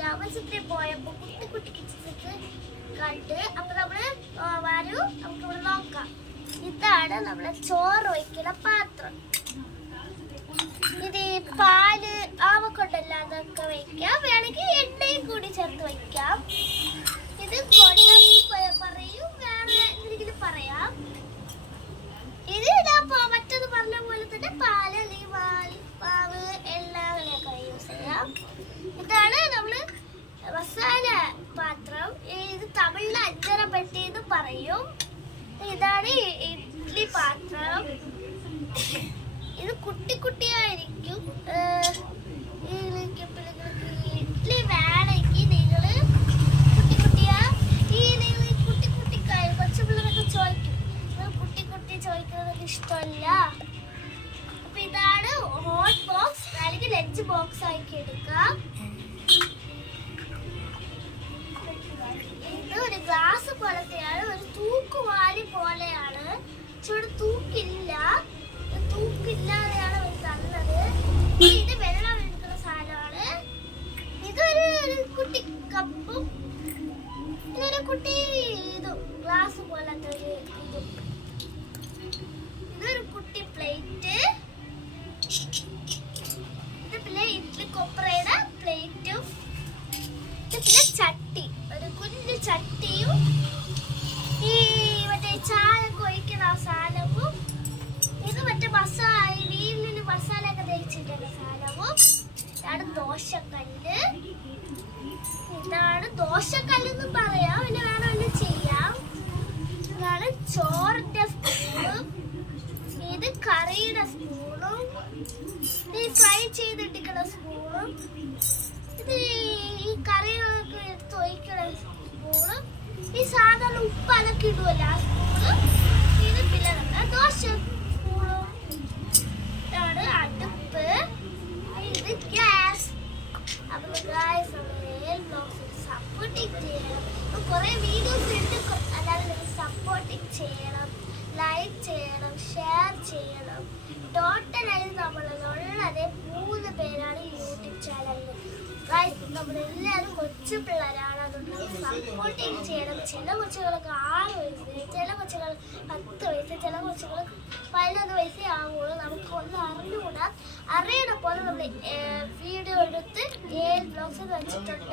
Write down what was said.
ഗ്രാമത്തിൽ പോയപ്പോ കുട്ടി കുട്ടി കിച്ചൻസ് കണ്ട് അപ്പൊ നമ്മള് വരൂ നമുക്ക് ഇവിടെ നോക്കാം. ഇതാണ് നമ്മളെ ചോറ് വയ്ക്കുന്ന പാത്രം. ഇത് പാല് ആവക്കൊണ്ടല്ല അതൊക്കെ വയ്ക്കാം, വേണമെങ്കിൽ എണ്ണയും കൂടി ചേർത്ത് വയ്ക്കാം. ഇത് പറയും, വേറെ എന്തെങ്കിലും പറയാം. ഇത് മറ്റൊന്ന് പറഞ്ഞ പോലെ തന്നെ പാല് അല്ലെങ്കിൽ മാവ് എണ്ണ അങ്ങനെയൊക്കെ യൂസ് ചെയ്യാം. ഇതാണ് നമ്മള് മസാല പാത്രം. ഇത് തമിഴില് അഞ്ചര പെട്ടി എന്ന് പറയും. ഇതാണ് ഇഡ്ഡലി പാത്രം. ഇത് കുട്ടി കുട്ടിയായിരിക്കും. ഇഡ്ഡലി വേണമെങ്കിൽ നിങ്ങള് കുട്ടി കൊച്ചു പിള്ളേരൊക്കെ ചോദിക്കും, കുട്ടി ചോദിക്കുന്നത് ഇഷ്ടമല്ല. അപ്പൊ ഇതാണ് ഹോട്ട് ബോക്സ് അല്ലെങ്കിൽ ലഞ്ച് ബോക്സ് ആക്കി എടുക്കാം. ഇത് ഒരു ഗ്ലാസ് പോലത്തെയാണ്, ഒരു തൂക്കുവാലി പോലെയാണ്. ഇവിടെ തൂക്കില്ലാതെയാണ് അവർ തന്നത്. ഇത് വെള്ളം എടുക്കുന്ന സാധനമാണ്. ഇതൊരു കുട്ടി കപ്പും ഇതൊരു കുട്ടി ഇതും ഗ്ലാസ് പോലത്തെ ഒരു ഇതും. ഇതൊരു കുട്ടി പ്ലേറ്റ്. ഇത് പിന്നെ ഇഡ്ഡലി കൊപ്രയുടെ പ്ലേറ്റും. ഇത് പിന്നെ ചട്ടി, ഒരു കുഞ്ഞു ചട്ടിയും ഈ മറ്റേ ചായക്ക് ഒഴിക്കുന്ന ആ സാധനവും. ഇത് മറ്റേ വീടിന് മസാല ഒക്കെ തേച്ചിട്ടുള്ള സാധനവും. ഇതാണ് ദോശക്കല്ല്. ഇതാണ് ദോശക്കല്ലെന്ന് പറയാം, പിന്നെ വേറെ ഒന്നും ചെയ്യാം. ഇതാണ് ചോറിന്റെ സ്പൂണും. ഇത് കറിയുടെ സ്പൂണും. ഇത് ഫ്രൈ ചെയ്തിട്ടിരിക്കുന്ന സ്പൂണും. ഇത് ഈ കറികളൊക്കെ എടുത്ത് ഒഴിക്കുന്ന സ്പൂണും. ഈ സാധാരണ ഉപ്പ് അതൊക്കെ ഇടുമല്ലോ ആ സ്പൂണും. ഇത് പിന്നെ നമ്മുടെ ദോശ സ്പൂണും. ഇതാണ് അടുപ്പ്. ഇത് ഗ്യാസ്. അപ്പൊ സപ്പോർട്ടിങ് ചെയ്യണം. കുറെ വീഡിയോസ് ഉണ്ട്, അല്ലാതെ സപ്പോർട്ടിങ് ചെയ്യണം, ലൈക്ക് ചെയ്യണം, ഷെയർ ചെയ്യണം. ടോട്ടലായി നമ്മളുള്ളത് 3 പേരാണ് യൂട്യൂബ് ചാനലിൽ. നമ്മളെല്ലാവരും കൊച്ചു പിള്ളേരാണ്, അതുകൊണ്ട് സപ്പോർട്ടിങ് ചെയ്യണം. ചില കൊച്ചുകൾക്ക് 6 വയസ്സ്, ചില കൊച്ചുകൾ 10 വയസ്സ്, ചില കൊച്ചുകൾക്ക് 11 വയസ്സേ ആവുള്ളൂ. നമുക്ക് ഒന്നും അറിഞ്ഞുകൂടാ. അറിയണ പോലെ നമ്മൾ വീഡിയോ എടുത്ത് ബ്ലോഗ്സ് വെച്ചിട്ടുണ്ട്.